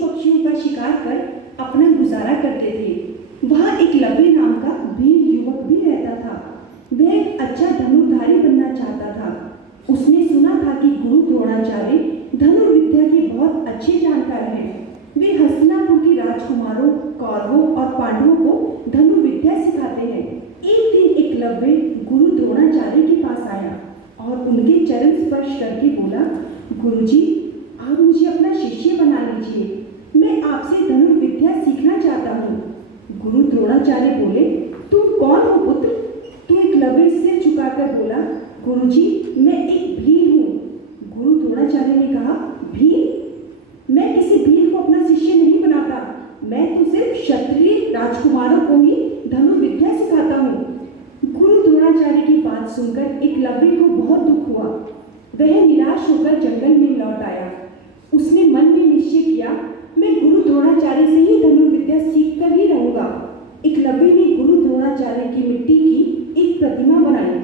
पक्षियों का शिकार कर अपना गुजारा करते थे। वहाँ एकलव्य नाम का भील युवक भी रहता था। वह एक अच्छा धनुर्धारी बनना चाहता था। उसने सुना था कि गुरु द्रोणाचार्य धनुर्विद्या के बहुत अच्छे जानकार हैं। वे हस्तिनापुर के राजकुमारों, कौरवों और पांडवों को धनुर्विद्या सिखाते हैं। एक दिन एकलव्य गुरु द्रोणाचार्य के पास आया और उनके चरण स्पर्श करके बोला, गुरुजी, आप मुझे अपना शिष्य बना लीजिए। मैं आपसे धनुर्विद्या सीखना चाहता हूँ। गुरु द्रोणाचार्य बोले, तुम कौन हो पुत्र? तो एकलव्य सिर झुकाकर बोला, गुरुजी, मैं एक भील हूँ। गुरु द्रोणाचार्य ने कहा, भील? मैं किसी भील को अपना शिष्य नहीं बनाता। मैं तो सिर्फ क्षत्रिय राजकुमारों को ही धनुर्विद्या सिखाता हूँ। गुरु द्रोणाचार्य की बात सुनकर एकलव्य को बहुत दुख हुआ। वह निराश होकर जंगल में लौट आया। उसने मन में निश्चय किया, मैं गुरु द्रोणाचार्य से ही धनुर्विद्या सीख कर ही रहूंगा। एकलव्य ने गुरु द्रोणाचार्य की मिट्टी की एक प्रतिमा बनाई।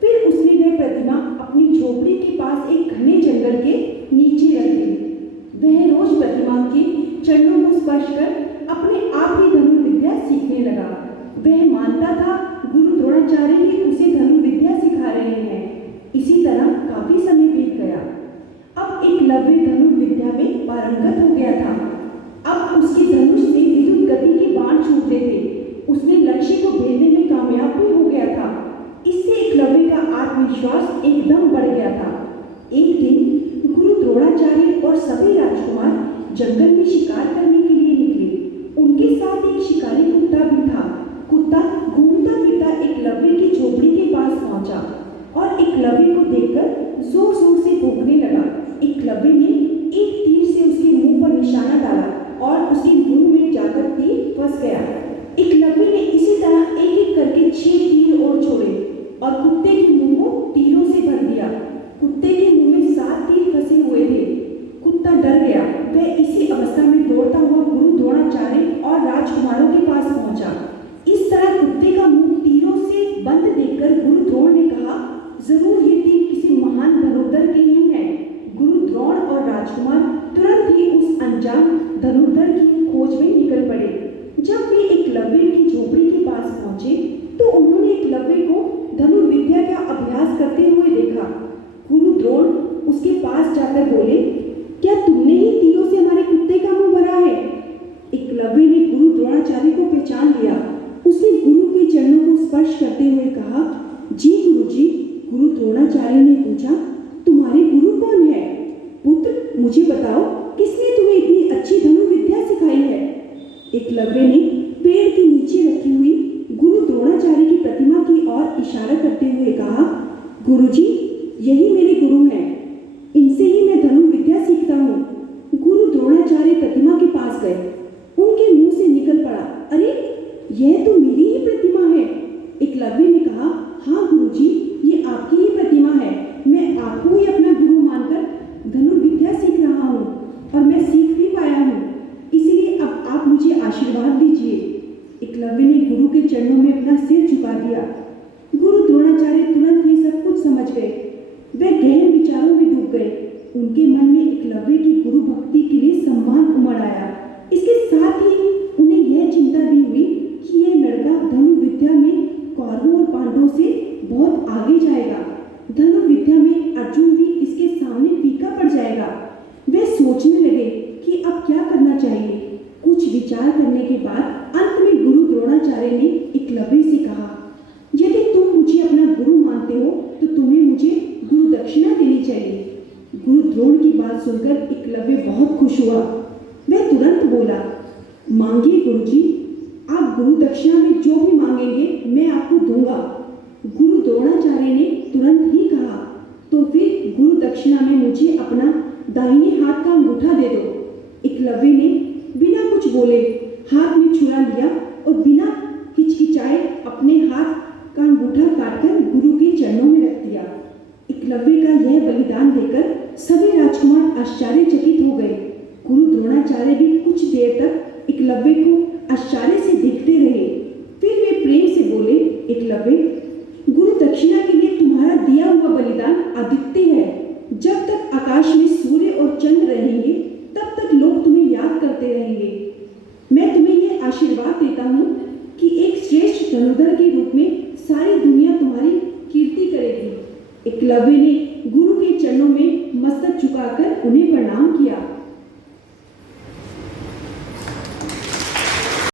फिर उसने वह प्रतिमा अपनी झोपड़ी के पास एक घने जंगल के नीचे रख दी। वह रोज प्रतिमा के चरणों को स्पर्श कर अपने आप ही धनुर्विद्या सीखने लगा। वह मानता था गुरु द्रोणाचार्य ही उसे धनुर्विद्या सिखा रहे हैं। इसी तरह काफी समय बीत गया। अब एकलव्य धनुर्विद्या में पारंगत हो गया था। अब उसके धनुष से विद्युत गति के बाण छूटते थे। उसने लक्ष्य को भेदने में कामयाब भी हो गया था। इससे एकलव्य का आत्मविश्वास एकदम बढ़ गया था। एक दिन गुरु द्रोणाचार्य और सभी राजकुमार जंगल में शिकार करने के लिए निकले। उनके साथ एक शिकारी कुत्ता भी था। कुत्ता घूमता फिरता एकलव्य की झोपड़ी के पास पहुंचा और एकलव्य को देखकर जोर जोर से भौंकने लगा। एकलव्य ने एक तीर से उसके मुंह पर निशाना डाला और उसके मुंह में जाकर तीर फंस गया। एकलव्य ने इसी तरह एक एक करके 6 तीर और छोड़े और कुत्ते के मुंह को तीरों से भर दिया। कुत्ते के मुंह में 7 तीर फंसे हुए थे। कुत्ता डर गया। वह इसी अवस्था में दौड़ता हुआ गुरु द्रोणाचार्य और राजकुमारों के पास पहुंचा। इस तरह कुत्ते का मुंह तीरों से बंद देखकर गुरु द्रोण ने कहा, जरूर ये तीर किसी महान धनुर्धर के ही हैं। गुरु द्रोण और राजकुमार तुरंत ही उस अनजान धनुर्धर की खोज में निकल पड़े। जब वे एकलव्य की झोपड़ी के पास पहुंचे तो उन्होंने एकलव्य को धनुर्विद्या का अभ्यास करते हुए देखा। गुरु द्रोण उसके पास जाकर बोले, क्या तुमने ही तीरों से हमारे कुत्ते का मुंह भरा है? एकलव्य ने गुरु द्रोणाचार्य को पहचान लिया। उसने गुरु के चरणों को स्पर्श करते हुए कहा, जी गुरुजी। गुरु द्रोणाचार्य ने पूछा, तुम्हारे गुरु कौन है? पुत्र, मुझे बताओ, किसने तुम्हें इतनी अच्छी धनुर्विद्या सिखाई है? एकलव्य ने पेड़ के नीचे रखी हुई गुरु द्रोणाचार्य की प्रतिमा की ओर इशारा करते हुए कहा, गुरुजी, यही मेरे गुरु हैं। इनसे ही मैं धनुर्विद्या सीखता हूँ। गुरु द्रोणाचार्य प्रतिमा के पास गए। उनके मुंह से निकल पड़ा, अरे, यह तो मेरी ही प्रतिमा है। एकलव्य ने कहा, हाँ गुरुजी, ये आपकी ही प्रतिमा है। मैं आपको ही अपना गुरु मानकर धनुर्विद्या सीख रहा हूँ और मैं सीख भी पाया हूँ। इसलिए अब आप मुझे आशीर्वाद दीजिए। एकलव्य ने गुरु के चरणों में अपना सिर झुका दिया। गुरु द्रोणाचार्य तुरंत ही सब कुछ समझ गए। वे गहन विचारों में डूब गए। उनके मन में एकलव्य की गुरु भक्ति के लिए सम्मान उमड़ आया। इसके साथ ही उन्हें यह चिंता भी हुई कि यह लड़का धनुर्विद्या में कौरवों और पांडवों से बहुत आगे जाएगा। धनुर्विद्या में अर्जुन भी इसके सामने फीका पड़ जाएगा। वे सोचने लगे कि अब क्या करना चाहिए। कुछ विचार करने के बाद अंत में गुरु द्रोणाचार्य ने एकलव्य से कहा, यदि तुम मुझे अपना गुरु मानते हो तो तुम्हें मुझे गुरु दक्षिणा देनी चाहिए। गुरु द्रोण की बात सुनकर एकलव्य बहुत खुश हुआ। वह तुरंत बोला, मांगिए गुरुजी, आप गुरु दक्षिणा में जो भी मांगेंगे मैं आपको दूंगा। गुरु द्रोणाचार्य ने तुरंत ही कहा, तो फिर गुरु दक्षिणा में मुझे अपना दाहिने हाथ का अंगूठा दे दो। एकलव्य ने बिना कुछ बोले हाथ में छुरा लिया और बिना हिचकिचाए अपने हाथ का अंगूठा काटकर गुरु के चरणों में रख दिया। एकलव्य का यह बलिदान देखकर सभी राजकुमार आश्चर्यचकित हो गए। गुरु द्रोणाचार्य भी कुछ देर तक एकलव्य को आश्चर्य से देखते रहे। फिर वे प्रेम से बोले, एकलव्य, गुरु दक्षिणा के लिए तुम्हारा दिया हुआ बलिदान अद्वितीय है। जब तक आकाश में सूर्य और चंद्र रहेंगे तब तक लोग तुम्हें याद करते शनुधर के रूप में सारी दुनिया तुम्हारी कीर्ति करेगी। एकलव्य ने गुरु के चरणों में मस्तक झुकाकर उन्हें प्रणाम